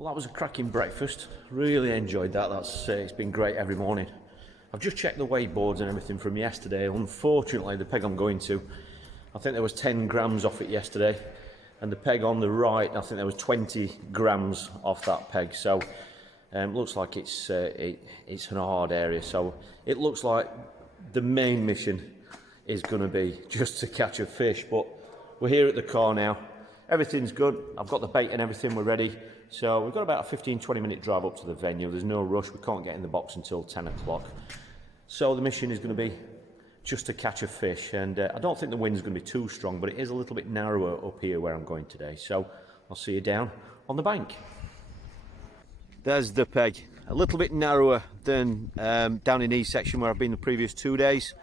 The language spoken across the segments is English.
Well, that was a cracking breakfast. Really enjoyed that. It's been great every morning. I've just checked the weight boards and everything from yesterday. Unfortunately, the peg I'm going to, I think there was 10 grams off it yesterday, and the peg on the right, I think there was 20 grams off that peg. So looks like it's an hard area. So it looks like the main mission is going to be just to catch a fish. But we're here at the car now. Everything's good. I've got the bait and everything. We're ready. So we've got about a 15-20 minute drive up to the venue. There's no rush. We can't get in the box until 10 o'clock. So the mission is going to be just to catch a fish. And I don't think the wind's going to be too strong, but it is a little bit narrower up here where I'm going today. So I'll see you down on the bank. There's the peg. A little bit narrower than down in E section where I've been the previous 2 days.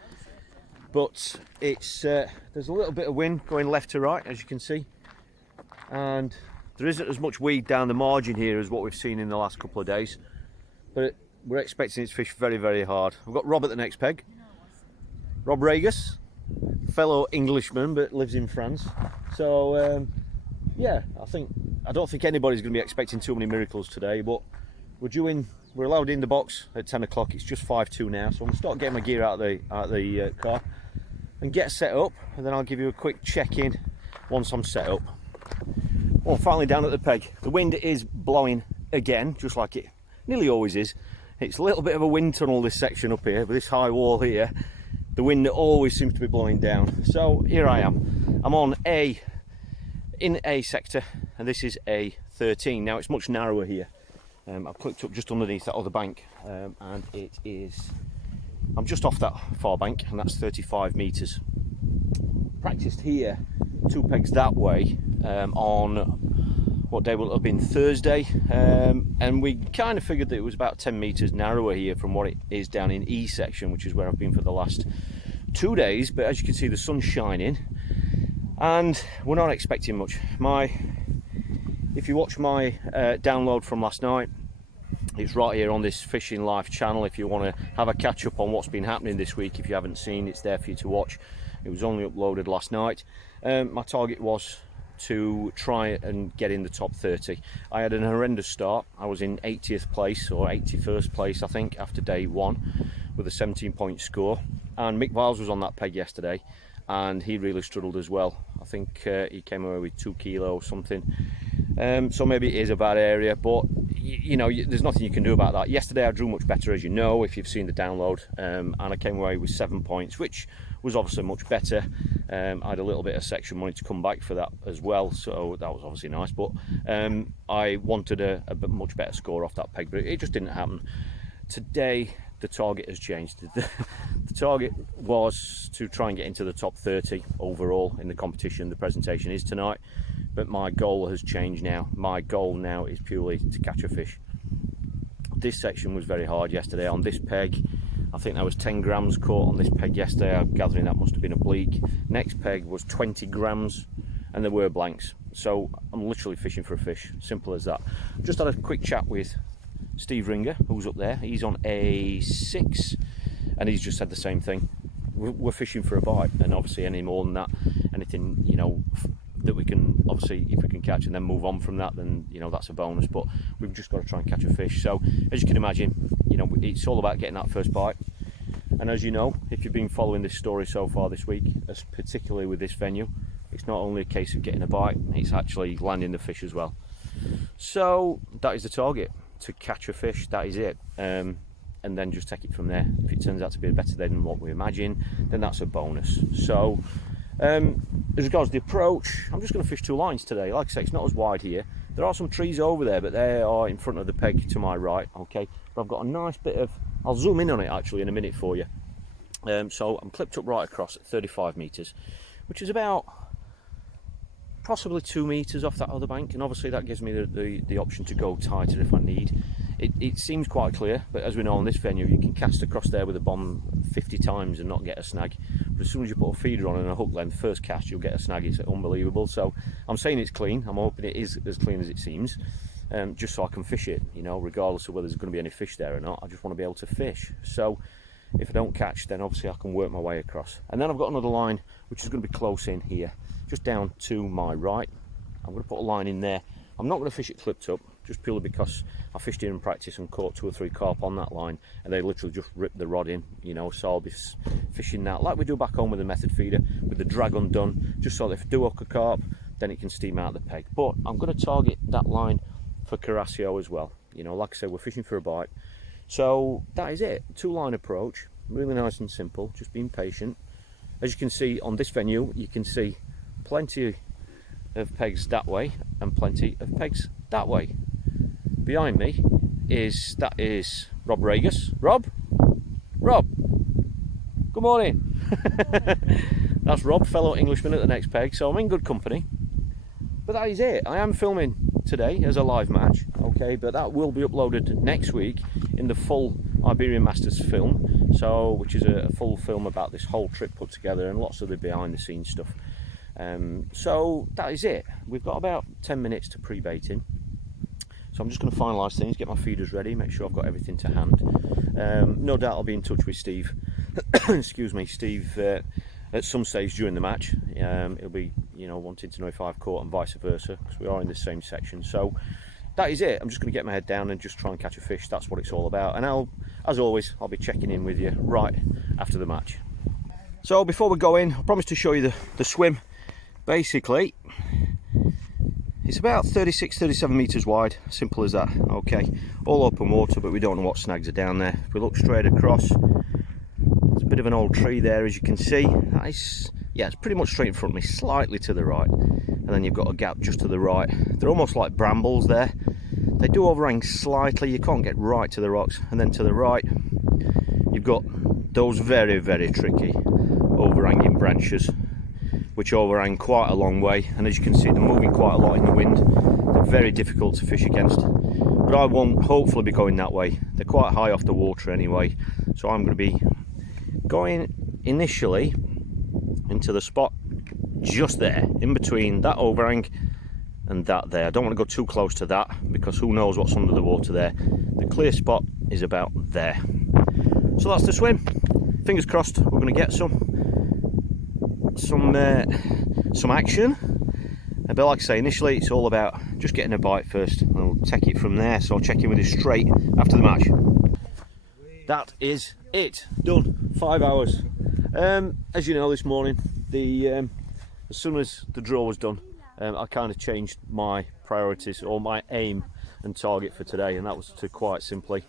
But it's there's a little bit of wind going left to right, as you can see. And there isn't as much weed down the margin here as what we've seen in the last couple of days, but we're expecting it to fish very, very hard. We've got Rob at the next peg. Rob Regas, fellow Englishman but lives in France. So yeah, I don't think anybody's going to be expecting too many miracles today, but we're allowed in the box at 10 o'clock. It's just 5:02 now, so I'm going to start getting my gear out of the car and get set up, and then I'll give you a quick check-in once I'm set up. Well, finally down at the peg. The wind is blowing again, just like it nearly always is. It's a little bit of a wind tunnel, this section up here, with this high wall here. The wind always seems to be blowing down. So here I am. I'm in A sector, and this is A13. Now it's much narrower here. I've clicked up just underneath that other bank, and I'm just off that far bank, and that's 35 metres. Practiced here, 2 pegs that way, on what day will it have been, Thursday, and we kind of figured that it was about 10 metres narrower here from what it is down in E section, which is where I've been for the last 2 days. But as you can see, the sun's shining and we're not expecting much. If you watch my download from last night, it's right here on this Fishing Life channel. If you want to have a catch up on what's been happening this week, if you haven't seen, it's there for you to watch. It was only uploaded last night. My target was to try and get in the top 30. I had an horrendous start. I was in 80th place or 81st place, I think, after day 1 with a 17-point score. And Mick Viles was on that peg yesterday, and he really struggled as well. I think he came away with 2 kilos something. So maybe it is a bad area, but you know, there's nothing you can do about that. Yesterday I drew much better, as you know, if you've seen the download, and I came away with 7 points, which was obviously much better. I had a little bit of section money to come back for that as well, so that was obviously nice. But I wanted a much better score off that peg, but it just didn't happen. Today the target has changed. The target was to try and get into the top 30 overall in the competition. The presentation is tonight, but my goal has changed now. My goal now is purely to catch a fish. This section was very hard yesterday on this peg. I think there was 10 grams caught on this peg yesterday. I'm gathering that must have been a bleak. Next peg was 20 grams and there were blanks. So I'm literally fishing for a fish, simple as that. Just had a quick chat with Steve Ringer, who's up there. He's on A6 and he's just said the same thing. We're fishing for a bite, and obviously any more than that, anything, you know, that we can, obviously if we can catch and then move on from that, then you know that's a bonus. But we've just got to try and catch a fish. So as you can imagine, you know, it's all about getting that first bite. And as you know, if you've been following this story so far this week, particularly with this venue, it's not only a case of getting a bite, it's actually landing the fish as well. So that is the target, to catch a fish. That is it. And then just take it from there. If it turns out to be better than what we imagine, then that's a bonus. So as regards the approach, I'm just going to fish 2 lines today. Like I say, it's not as wide here. There are some trees over there, but they are in front of the peg to my right, okay? But I've got a nice bit of, I'll zoom in on it actually in a minute for you. So I'm clipped up right across at 35 metres, which is about possibly 2 metres off that other bank, and obviously that gives me the option to go tighter if I need. It seems quite clear, but as we know on this venue, you can cast across there with a bomb 50 times and not get a snag. But as soon as you put a feeder on and a hook length, first cast, you'll get a snag. It's unbelievable. So I'm saying it's clean. I'm hoping it is as clean as it seems, just so I can fish it, you know, regardless of whether there's going to be any fish there or not. I just want to be able to fish. So if I don't catch, then obviously I can work my way across. And then I've got another line which is going to be close in here, just down to my right. I'm going to put a line in there. I'm not going to fish it clipped up. just purely because I fished here in practice and caught 2 or 3 carp on that line, and they literally just ripped the rod in, you know. So I'll be fishing that like we do back home with the method feeder, with the drag undone, just so that if I do hook a carp, then it can steam out the peg. But I'm going to target that line for Carasio as well. You know, like I said, we're fishing for a bite. So that is it, 2-line approach, really nice and simple, just being patient. As you can see on this venue, you can see plenty of pegs that way and plenty of pegs that way. Behind me is Rob Regas. Rob, good morning. That's Rob, fellow Englishman at the next peg, so I'm in good company. But that is it. I am filming today as a live match, okay, but that will be uploaded next week in the full Iberian Masters film, so which is a full film about this whole trip put together and lots of the behind the scenes stuff. So that is it. We've got about 10 minutes to pre-baiting, so I'm just going to finalise things, get my feeders ready, make sure I've got everything to hand. No doubt I'll be in touch with Steve excuse me, Steve, at some stage during the match. He'll be, you know, wanting to know if I've caught and vice versa, because we are in the same section. So that is it. I'm just going to get my head down and just try and catch a fish. That's what it's all about. And as always, I'll be checking in with you right after the match. So before we go in, I promised to show you the swim. Basically, it's about 36-37 metres wide, simple as that. Okay, all open water, but we don't know what snags are down there. If we look straight across, there's a bit of an old tree there, as you can see. Yeah, it's pretty much straight in front of me, slightly to the right, and then you've got a gap just to the right. They're almost like brambles there. They do overhang slightly, you can't get right to the rocks. And then to the right, you've got those very, very tricky overhanging branches, which overhang quite a long way, and as you can see, they're moving quite a lot in the wind. They're very difficult to fish against, but I won't hopefully be going that way. They're quite high off the water anyway, so I'm going to be going initially into the spot just there, in between that overhang and that there. I don't want to go too close to that, because who knows what's under the water there. The clear spot is about there. So that's the swim. Fingers crossed we're going to get some action. But like I say, initially it's all about just getting a bite first, and we'll take it from there. So I'll check in with you straight after the match. That is it, done. 5 hours. As you know, this morning, as soon as the draw was done, I kind of changed my priorities, or my aim and target for today, and that was to quite simply,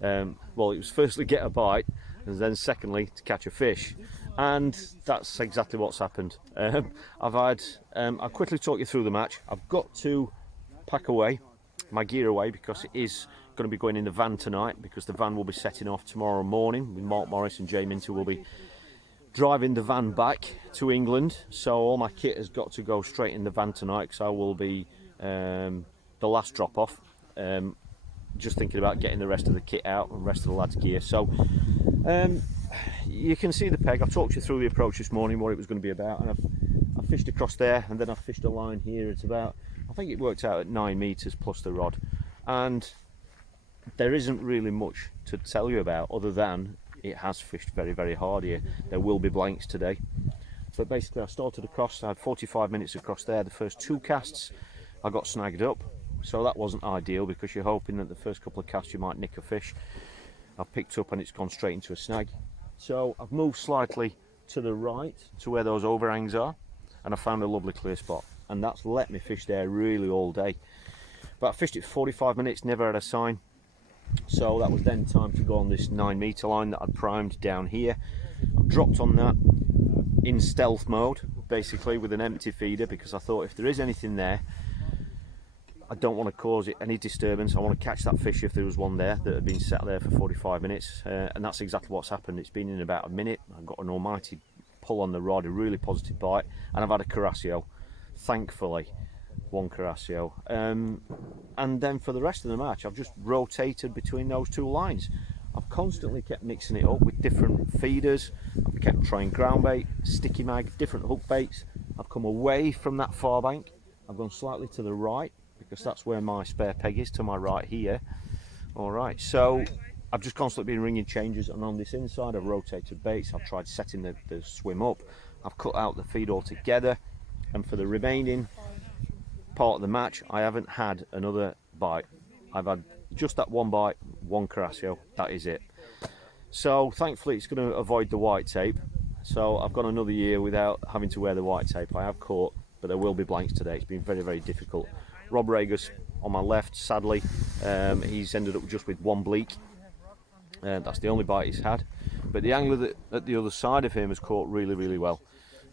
well, it was firstly get a bite, and then secondly to catch a fish. And that's exactly what's happened. I'll quickly talk you through the match. I've got to pack away my gear away, because it is going to be going in the van tonight, because the van will be setting off tomorrow morning with Mark Morris and Jay Minter will be driving the van back to England. So all my kit has got to go straight in the van tonight, because I will be the last drop off. Just thinking about getting the rest of the kit out and the rest of the lads' gear. So you can see the peg. I talked you through the approach this morning, what it was going to be about, and I fished across there, and then I fished a line here. It's about, I think it worked out at 9 metres plus the rod, and there isn't really much to tell you about other than it has fished very, very hard here. There will be blanks today, but basically I started across. I had 45 minutes across there. The first 2 casts I got snagged up, so that wasn't ideal, because you're hoping that the first couple of casts you might nick a fish. I've picked up and it's gone straight into a snag. So I've moved slightly to the right to where those overhangs are, and I found a lovely clear spot, and that's let me fish there really all day. But I fished it for 45 minutes, never had a sign. So that was then time to go on this 9 metre line that I'd primed down here. I've dropped on that in stealth mode, basically with an empty feeder, because I thought if there is anything there, I don't want to cause it any disturbance. I want to catch that fish if there was one there that had been sat there for 45 minutes, and that's exactly what's happened. It's been in about a minute. I've got an almighty pull on the rod, a really positive bite, and I've had a Carasio, thankfully, one Carasio. And then for the rest of the match, I've just rotated between those 2 lines. I've constantly kept mixing it up with different feeders. I've kept trying ground bait, sticky mag, different hook baits. I've come away from that far bank. I've gone slightly to the right, because that's where my spare peg is, to my right here. Alright, so I've just constantly been ringing changes, and on this inside I've rotated baits. I've tried setting the swim up. I've cut out the feed altogether, and for the remaining part of the match I haven't had another bite I've had just that one bite, one Carasio, that is it. So thankfully it's going to avoid the white tape. So I've gone another year without having to wear the white tape. I have caught, but there will be blanks today. It's been very, very difficult. Rob Ragus on my left, sadly, he's ended up just with one bleak. That's the only bite he's had. But the angler at the other side of him has caught really, really well.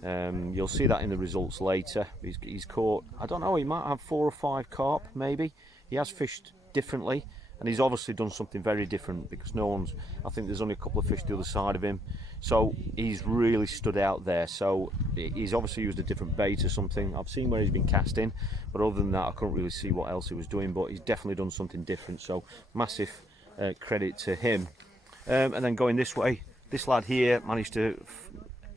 You'll see that in the results later. He's caught, I don't know, he might have 4 or 5 carp, maybe. He has fished differently, and he's obviously done something very different, because I think there's only a couple of fish the other side of him. So he's really stood out there. So he's obviously used a different bait or something. I've seen where he's been casting, but other than that I couldn't really see what else he was doing, but he's definitely done something different. So massive credit to him. And then going this way, this lad here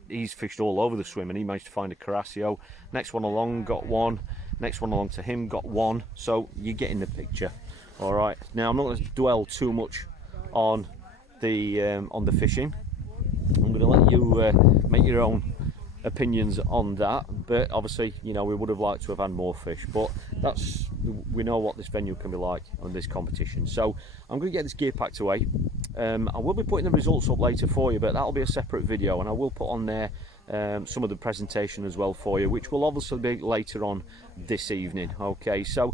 he's fished all over the swim, and he managed to find a Carasio. Next one along got one, next one along to him got one. So you're getting the picture. All right, now I'm not going to dwell too much on the fishing. I'm going to let you make your own opinions on that, but obviously, you know, we would have liked to have had more fish, but we know what this venue can be like on this competition. So I'm going to get this gear packed away. I will be putting the results up later for you, but that'll be a separate video, and I will put on there some of the presentation as well for you, which will obviously be later on this evening. Okay, so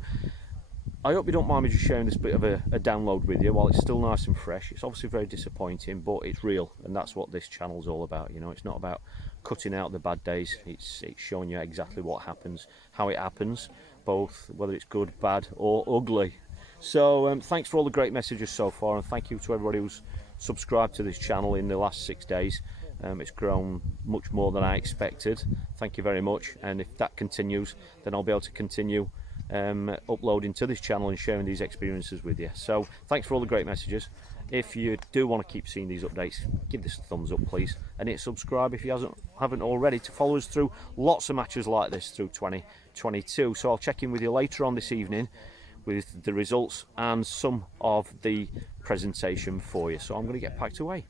I hope you don't mind me just sharing this bit of a download with you while it's still nice and fresh. It's obviously very disappointing, but it's real, and that's what this channel's all about. You know, it's not about cutting out the bad days. It's showing you exactly what happens, how it happens, both whether it's good, bad, or ugly. So thanks for all the great messages so far, and thank you to everybody who's subscribed to this channel in the last 6 days. It's grown much more than I expected. Thank you very much, and if that continues, then I'll be able to continue uploading to this channel and sharing these experiences with you. So thanks for all the great messages. If you do want to keep seeing these updates, give this a thumbs up please, and hit subscribe if you haven't already, to follow us through lots of matches like this through 2022. So I'll check in with you later on this evening with the results and some of the presentation for you. So I'm going to get packed away.